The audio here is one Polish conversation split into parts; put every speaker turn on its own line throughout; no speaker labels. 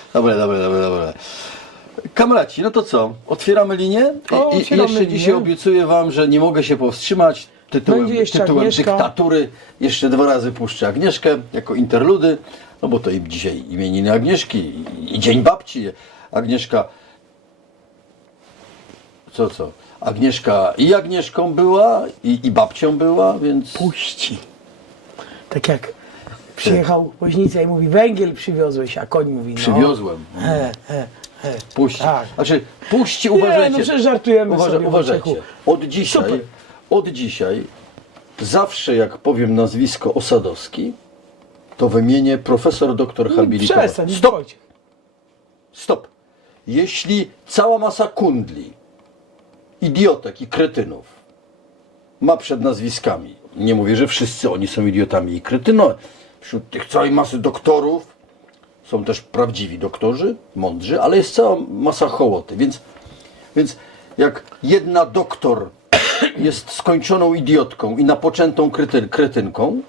Dobra. Kamraci, no to co? Otwieramy linię? I
Otwieramy
jeszcze
linię.
dzisiaj obiecuję wam, że nie mogę się powstrzymać. Tytułem
Agnieszka.
dyktatury jeszcze 2 razy puszczę Agnieszkę jako interludy, no bo to i dzisiaj imieniny Agnieszki i Dzień Babci. Agnieszka... Co? Agnieszka i Agnieszką była, i babcią była, więc...
Puści. Tak jak przyjechał woźnica i mówi, węgiel przywiozłeś, a koń mówi, no.
Przywiozłem. Puść.
Tak.
Znaczy, puści, uważajcie.
no przecież żartujemy sobie,
Uważajcie.
Wojciechu.
Od dzisiaj, zawsze jak powiem nazwisko Osadowski, to wymienię profesor, doktor habilitowany.
Przestań,
Stop!
Wojciech.
Stop! Jeśli cała masa kundli, idiotek i kretynów ma przed nazwiskami, nie mówię, że wszyscy oni są idiotami i kretynami, wśród tych całej masy doktorów są też prawdziwi doktorzy, mądrzy, ale jest cała masa hołoty, więc jak jedna doktor jest skończoną idiotką i napoczętą kretynką,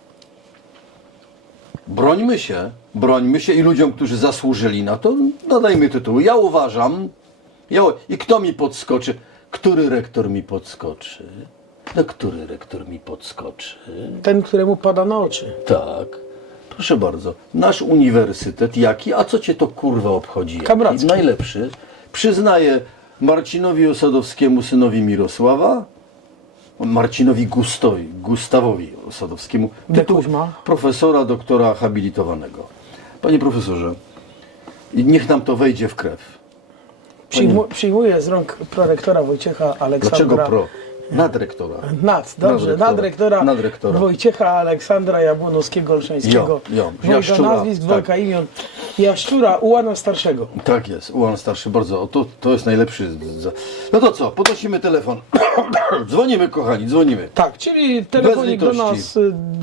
brońmy się i ludziom, którzy zasłużyli na to, nadajmy tytuły. Ja uważam, i kto mi podskoczy? Który rektor mi podskoczy? No, który rektor mi podskoczy?
Ten, któremu pada na oczy.
Tak. Proszę bardzo. Nasz uniwersytet jaki? A co cię to kurwa obchodzi? Jaki?
Kamracki.
Najlepszy. Przyznaję Marcinowi Osadowskiemu, synowi Mirosława, Marcinowi Gustawowi Osadowskiemu, tytuł
Kuźma.
profesora, doktora habilitowanego. Panie profesorze, niech nam to wejdzie w krew.
Przyjmuję z rąk prorektora Wojciecha Aleksandra.
Dlaczego pro? Nadrektora.
Nadrektora
Nadrektora.
Wojciecha Aleksandra Jabłonowskiego Olszańskiego. Wojga
Jaszczura,
nazwisk, Wojka imion. Jaszczura, ułana starszego.
Tak jest, Ułan Starszy, bardzo. To jest najlepszy. No to co, podnosimy telefon. Dzwonimy, kochani, dzwonimy.
Tak, czyli telefonik do
litości.
nas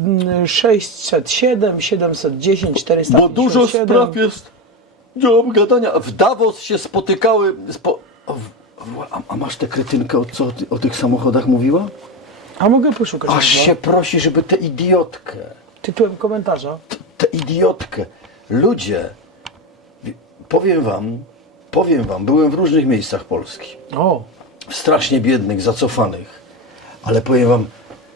607 710 457.
Bo dużo spraw jest do obgadania. W Davos się spotykały... A masz tę kretynkę, co o tych samochodach mówiła?
A mogę poszukać.
Aż
nazwa?
się prosi, żeby tę idiotkę,
Tytułem komentarza.
tę idiotkę. Ludzie, powiem wam, byłem w różnych miejscach Polski.
O,
W strasznie biednych, zacofanych. Ale powiem wam,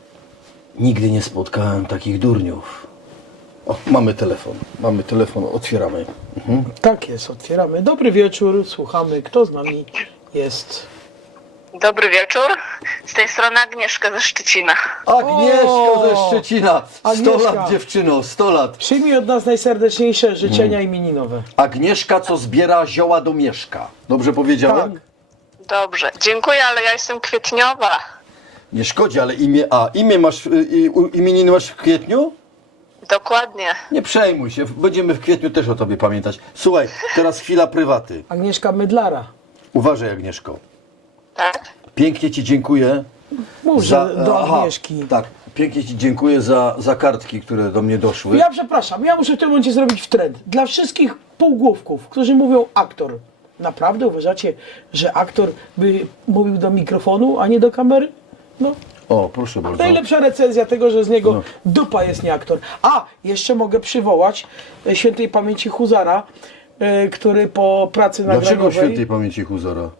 nigdy nie spotkałem takich durniów. O, mamy telefon, otwieramy.
tak jest, otwieramy. Dobry wieczór, słuchamy. Kto z nami jest?
Dobry wieczór. Z tej strony Agnieszka ze Szczecina.
Agnieszka
O!
ze Szczecina. 100
Agnieszka.
lat dziewczyno, 100 lat.
Przyjmij od nas najserdeczniejsze życzenia imieninowe.
Agnieszka, co zbiera zioła do mieszka. Dobrze powiedziałem?
Tak.
Dobrze. Dziękuję, ale ja jestem kwietniowa.
Nie szkodzi, ale imię masz, imieniny masz w kwietniu?
Dokładnie.
Nie przejmuj się, będziemy w kwietniu też o tobie pamiętać. Słuchaj, teraz chwila prywaty.
Agnieszka Mydlara.
Uważaj, Agnieszko.
Tak?
Pięknie ci dziękuję.
Mów, że do Agnieszki.
Tak, pięknie ci dziękuję za kartki, które do mnie doszły.
Ja przepraszam, ja muszę w tym momencie zrobić wtręt. Dla wszystkich półgłówków, którzy mówią aktor. Naprawdę uważacie, że aktor by mówił do mikrofonu, a nie do kamery? No,
O, proszę bardzo.
najlepsza recenzja tego, że z niego
No.
dupa jest nie aktor. A, jeszcze mogę przywołać świętej pamięci Huzara, który po pracy
Dlaczego
nagraniowej...
świętej pamięci Huzara?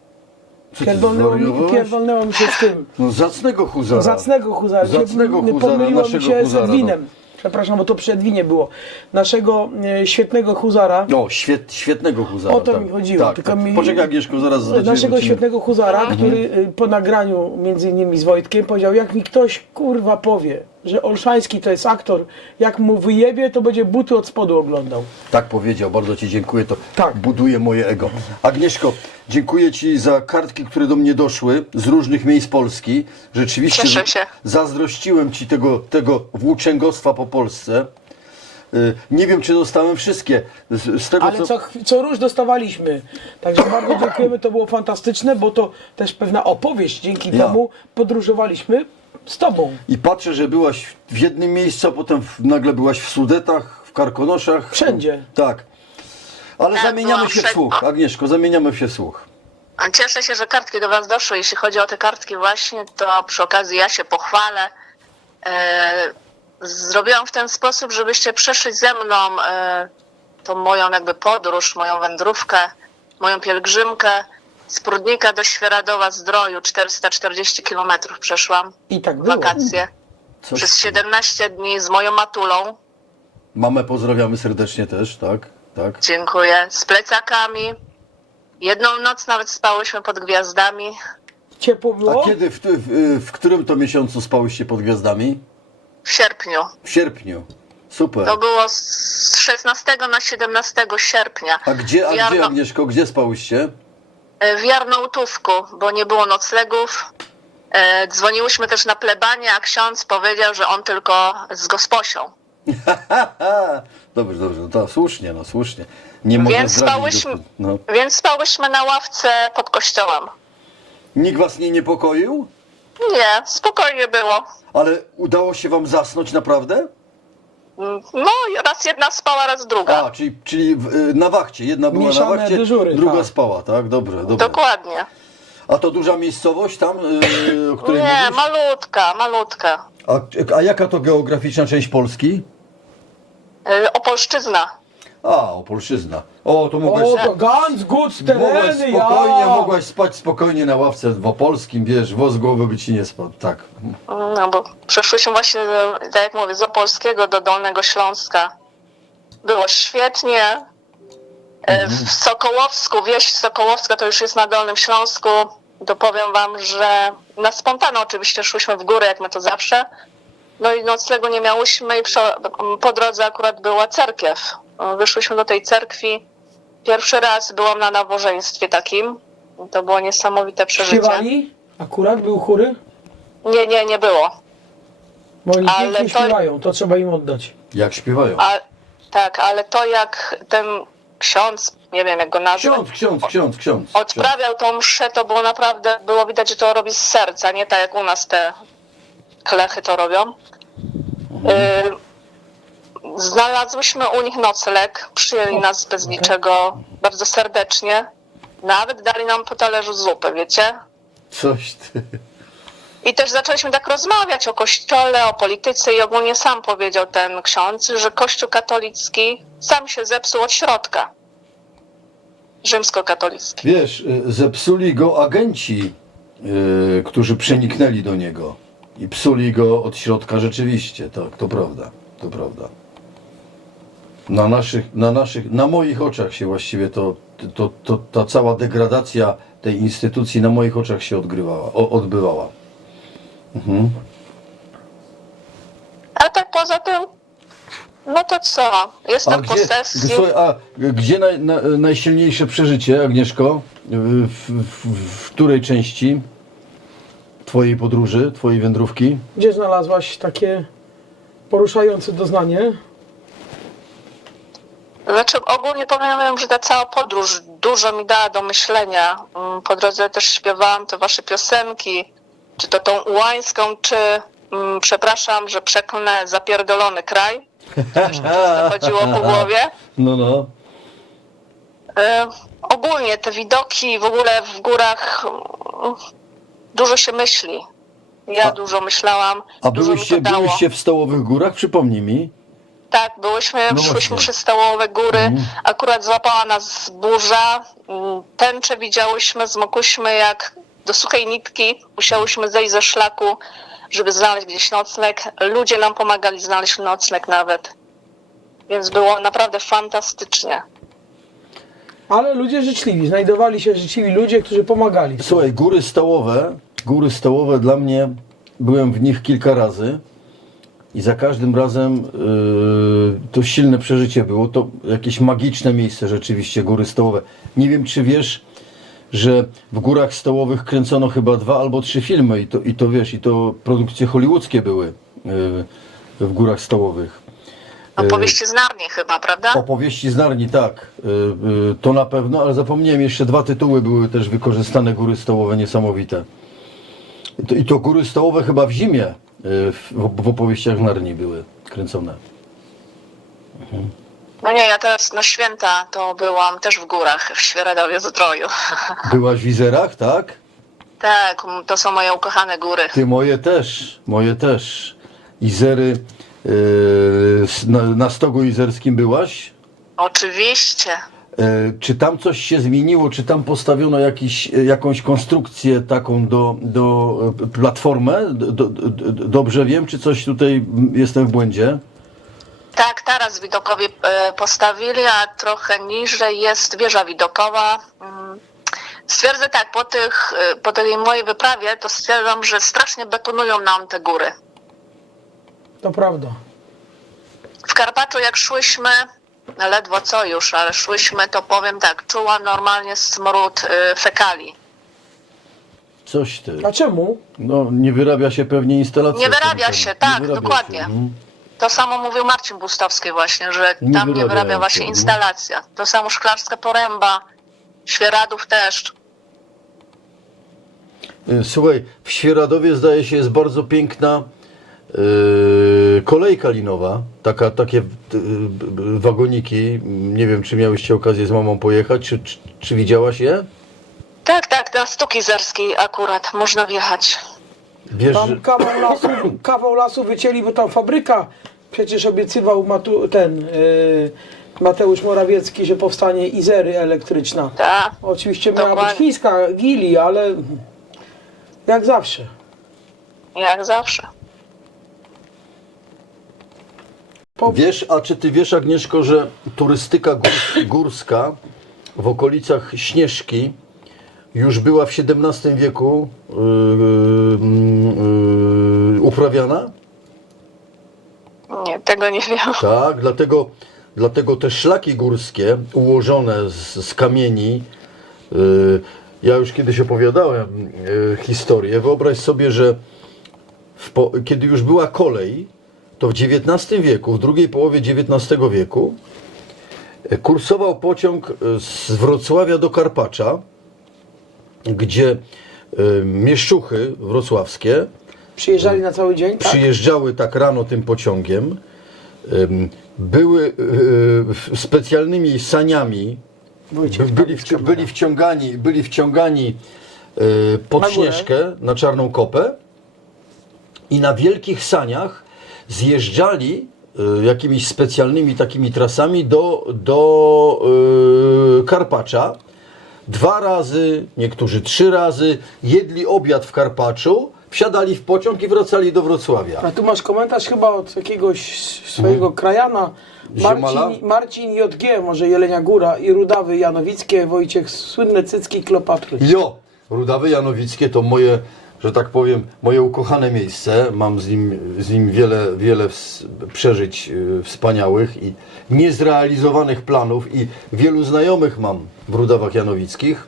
Co ty zwariowałeś?
Pierdolnęło mi się z tym.
No zacnego Huzara.
Zacnego Huzara.
Zacnego Huzara,
Pomyliło mi
naszego
się
Huzara,
z Edwinem. Przepraszam, bo to przy Edwinie było. Naszego świetnego Huzara.
O, świetnego Huzara.
O to
tak.
mi chodziło,
Tak,
tylko
tak.
mi-
Poczekaj, Agnieszko, zaraz zobaczymy.
Naszego świetnego Huzara, który po nagraniu między innymi z Wojtkiem powiedział, jak mi ktoś kurwa powie, że Olszański to jest aktor, jak mu wyjebie, to będzie buty od spodu oglądał.
Tak powiedział, bardzo ci dziękuję, to
Tak.
buduje moje ego. Agnieszko, dziękuję ci za kartki, które do mnie doszły z różnych miejsc Polski. Rzeczywiście
Cieszę się.
zazdrościłem ci tego włóczęgostwa po Polsce. Nie wiem, czy dostałem wszystkie. Z tego,
Ale co róż dostawaliśmy. Także bardzo dziękujemy, to było fantastyczne, bo to też pewna opowieść. Dzięki temu podróżowaliśmy z tobą.
I patrzę, że byłaś w jednym miejscu, a potem nagle byłaś w Sudetach, w Karkonoszach.
Wszędzie.
Tak. Ale
Tak,
zamieniamy
byłam
się w
wszędzie.
słuch. Agnieszko, zamieniamy się w słuch.
A cieszę się, że kartki do Was doszły. Jeśli chodzi o te kartki właśnie, to przy okazji ja się pochwalę. Zrobiłam w ten sposób, żebyście przeszli ze mną tą moją jakby podróż, moją wędrówkę, moją pielgrzymkę z Prudnika do Świeradowa Zdroju, 440 km przeszłam,
I tak było.
wakacje,
Coś
przez 17 dni z moją matulą,
Mamę pozdrawiamy serdecznie też, tak? Tak.
dziękuję, z plecakami. Jedną noc nawet spałyśmy pod gwiazdami.
Ciepło było?
A kiedy, w którym to miesiącu spałyście pod gwiazdami?
W sierpniu.
W sierpniu. Super.
To było z 16 na 17 sierpnia.
A gdzie, Agnieszko, gdzie spałyście?
W Jarnołtówku, bo nie było noclegów. Dzwoniłyśmy też na plebanie, a ksiądz powiedział, że on tylko z gosposią.
Dobrze, no to słusznie, no słusznie. Nie może
Więc
zdradzić
spałyśmy,
no.
więc spałyśmy na ławce pod kościołem.
Nikt was nie niepokoił?
Nie, spokojnie było.
Ale udało się wam zasnąć naprawdę?
No, raz jedna spała, raz druga.
A, czyli na wachcie. Jedna była
Mieszane
na wachcie,
dyżury,
druga
tak.
spała, tak? Dobrze.
Dokładnie.
A to duża miejscowość tam, o której
Nie,
mówisz?
malutka.
A jaka to geograficzna część Polski?
Opolszczyzna.
A, Opolszczyzna. O, to mogłaś,
O, to ganz gut tereny,
mogłaś spać spokojnie na ławce w Opolskim, wiesz, włos z głowy by ci nie spadł, tak.
No bo przeszłyśmy właśnie, tak jak mówię, z Opolskiego do Dolnego Śląska. Było świetnie. W Sokołowsku, wieś Sokołowska to już jest na Dolnym Śląsku. To powiem wam, że na spontano oczywiście szłyśmy w górę, jak my to zawsze. No i noclegu nie miałyśmy i po drodze akurat była cerkiew. Wyszłyśmy do tej cerkwi. Pierwszy raz byłam na nabożeństwie takim. To było niesamowite przeżycie.
Śpiewali? Akurat był chóry?
Nie było.
Bo oni
Ale
pięknie
to-
śpiewają, to trzeba im oddać.
Jak śpiewają.
Tak, ale to jak ten ksiądz, nie wiem jak go nazwać,
Ksiądz.
odprawiał tą mszę, to było naprawdę, było widać, że to robi z serca, nie tak jak u nas te klechy to robią. Znalazłyśmy u nich nocleg, przyjęli nas bez niczego, bardzo serdecznie. Nawet dali nam po talerzu zupy, wiecie?
Coś ty.
I też zaczęliśmy tak rozmawiać o kościole, o polityce i ogólnie sam powiedział ten ksiądz, że kościół katolicki sam się zepsuł od środka. Rzymskokatolicki.
Wiesz, zepsuli go agenci, którzy przeniknęli do niego i psuli go od środka rzeczywiście, tak, to prawda. Na moich oczach się właściwie ta cała degradacja tej instytucji na moich oczach się odbywała.
Ale tak poza tym, no to co? Jestem po sesji.
Słuchaj, gdzie najsilniejsze przeżycie, Agnieszko? W której części twojej podróży, twojej wędrówki?
Gdzie znalazłaś takie poruszające doznanie?
Znaczy ogólnie powiem, że ta cała podróż dużo mi dała do myślenia. Po drodze też śpiewałam te wasze piosenki, czy to tą ułańską, czy przepraszam, że przeklnę zapierdolony kraj. To też mi często chodziło po głowie.
No.
Ogólnie te widoki w ogóle w górach dużo się myśli. Ja dużo myślałam,
A
dużo mi to dało.
byłyście w Stołowych Górach? Przypomnij mi.
Tak, szłyśmy
właśnie.
przez Stołowe Góry, akurat złapała nas burza, tęczę widziałyśmy, zmokłyśmy jak do suchej nitki, musiałyśmy zejść ze szlaku, żeby znaleźć gdzieś nocleg. Ludzie nam pomagali znaleźć nocleg nawet, więc było naprawdę fantastycznie.
Ale ludzie życzliwi, znajdowali się życzliwi ludzie, którzy pomagali.
Słuchaj, góry stołowe dla mnie, byłem w nich kilka razy i za każdym razem to silne przeżycie było, to jakieś magiczne miejsce rzeczywiście, góry stołowe. Nie wiem, czy wiesz, że w Górach Stołowych kręcono chyba 2 albo 3 filmy i to wiesz, i to produkcje hollywoodzkie były w Górach Stołowych.
Opowieści z Narni chyba, prawda?
Opowieści z Narni, tak. To na pewno, ale zapomniałem, jeszcze 2 tytuły były też wykorzystane, Góry Stołowe, niesamowite. I to Góry Stołowe chyba w zimie w opowieściach z Narni były kręcone.
No nie, ja teraz na święta to byłam też w górach, w Świeradowie Zdroju.
Byłaś w Izerach, tak?
Tak, to są moje ukochane góry.
Ty, moje też. Izery, na Stogu Izerskim byłaś?
Oczywiście.
Czy tam coś się zmieniło? Czy tam postawiono jakąś konstrukcję taką do platformę? Dobrze wiem, czy coś tutaj jestem w błędzie?
Tak, taras widokowy postawili, a trochę niżej jest wieża widokowa. Stwierdzę tak, po tej mojej wyprawie to stwierdzam, że strasznie betonują nam te góry.
To prawda.
W Karpaczu jak szłyśmy, no ledwo co już, ale szłyśmy, to powiem tak, czułam normalnie smród fekali.
Coś ty.
A czemu?
No, nie wyrabia się pewnie instalacja.
Nie wyrabia się,
Nie
tak,
wyrabia
dokładnie.
się. Mhm.
To samo mówił Marcin Bustowski właśnie, że
Nie
tam nie
wyrabia
wyrabia
się,
właśnie
no.
instalacja. To samo Szklarska Poręba, Świeradów też.
Słuchaj, w Świeradowie zdaje się jest bardzo piękna kolejka linowa, takie wagoniki. Nie wiem, czy miałyście okazję z mamą pojechać, czy widziałaś je?
Tak, na Stuki Zerskiej akurat można wjechać.
Wiesz,
Tam kawał lasu wycięli, bo tam fabryka przecież obiecywał Mateusz Morawiecki, że powstanie Izery elektryczna.
Tak.
Oczywiście miała być
Dokładnie.
chińska Gili, ale jak zawsze.
Jak zawsze.
Wiesz, a czy ty wiesz, Agnieszko, że turystyka górska w okolicach Śnieżki już była w XVII wieku uprawiana?
Nie, tego nie wiem.
Tak, dlatego te szlaki górskie ułożone z kamieni, ja już kiedyś opowiadałem historię. Wyobraź sobie, że kiedy już była kolej, to w XIX wieku, w drugiej połowie XIX wieku kursował pociąg z Wrocławia do Karpacza, gdzie mieszczuchy wrocławskie
Przyjeżdżali na cały dzień, tak?
przyjeżdżały tak rano tym pociągiem, były specjalnymi saniami,
Wojciech,
byli wciągani pod
Na górę.
Śnieżkę, na Czarną Kopę i na wielkich saniach zjeżdżali jakimiś specjalnymi takimi trasami do Karpacza. 2 razy, niektórzy 3 razy, jedli obiad w Karpaczu, wsiadali w pociąg i wracali do Wrocławia.
A tu masz komentarz chyba od jakiegoś swojego krajana.
Ziemala?
Marcin JG, może Jelenia Góra i Rudawy Janowickie, Wojciech, słynne cycki Kleopatry.
Jo, Rudawy Janowickie to moje, że tak powiem, moje ukochane miejsce. Mam z nim wiele przeżyć wspaniałych i niezrealizowanych planów i wielu znajomych mam w Rudawach Janowickich.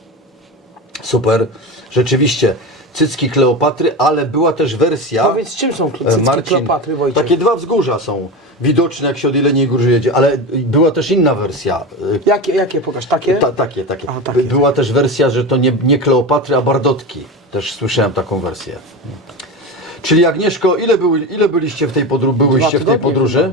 Super, rzeczywiście, cycki Kleopatry, ale była też wersja...
Powiedz, czym są cycki Kleopatry, Wojciech?
Takie 2 wzgórza są widoczne, jak się od Jeleniej Góry jedzie, ale była też inna wersja.
Jakie pokaż? Takie?
Takie.
A, takie.
Była też wersja, że to nie Kleopatry, a Bardotki. Też słyszałem taką wersję. Czyli Agnieszko, ile byliście byłyście w tej
tygodnie
podróży?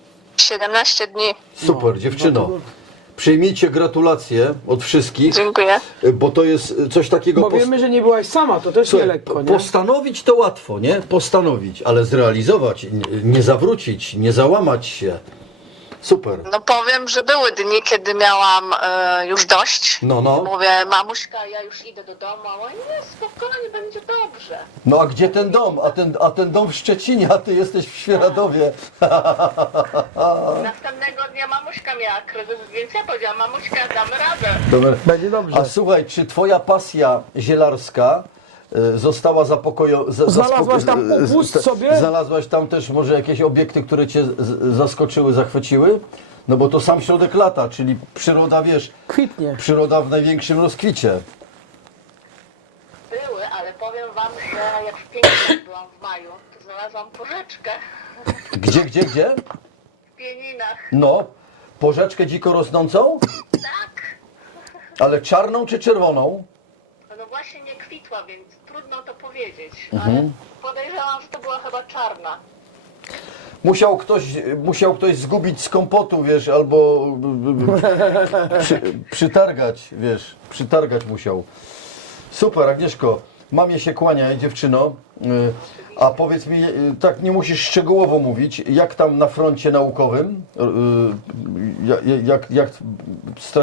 17 dni.
Super, dziewczyno. Przyjmijcie gratulacje od wszystkich,
Dziękuję.
bo to jest coś takiego...
Bo wiemy, że nie byłaś sama, to też
Słuchaj,
nie lekko, nie?
Postanowić to łatwo, nie? Postanowić, ale zrealizować, nie zawrócić, nie załamać się. Super.
No powiem, że były dni, kiedy miałam już dość.
No.
Mówię, mamuśka, ja już idę do domu, a ona, nie, spokojnie, będzie dobrze.
No a gdzie ten dom? A ten dom w Szczecinie, a ty jesteś w Świeradowie.
Następnego dnia mamuśka miała kryzys, więc ja powiedziałam, mamuśka, damy radę.
Dobra.
Będzie dobrze.
A słuchaj, czy twoja pasja zielarska została
Znalazłaś tam upust sobie?
Znalazłaś tam też może jakieś obiekty, które cię zaskoczyły, zachwyciły? No bo to sam środek lata, czyli przyroda, wiesz,
Kwitnie.
przyroda w największym rozkwicie.
Były, ale powiem wam, że jak w Pieninach byłam w maju, to znalazłam porzeczkę.
Gdzie?
W Pieninach,
No, porzeczkę dziko rosnącą?
tak.
Ale czarną czy czerwoną?
No właśnie nie kwitła, więc trudno to powiedzieć, ale podejrzewam, że to była chyba czarna.
Musiał ktoś zgubić z kompotu, wiesz, albo przytargać, wiesz, przytargać musiał. Super, Agnieszko. Mamie się kłaniaj, dziewczyno. A powiedz mi, tak nie musisz szczegółowo mówić, jak tam na froncie naukowym, jak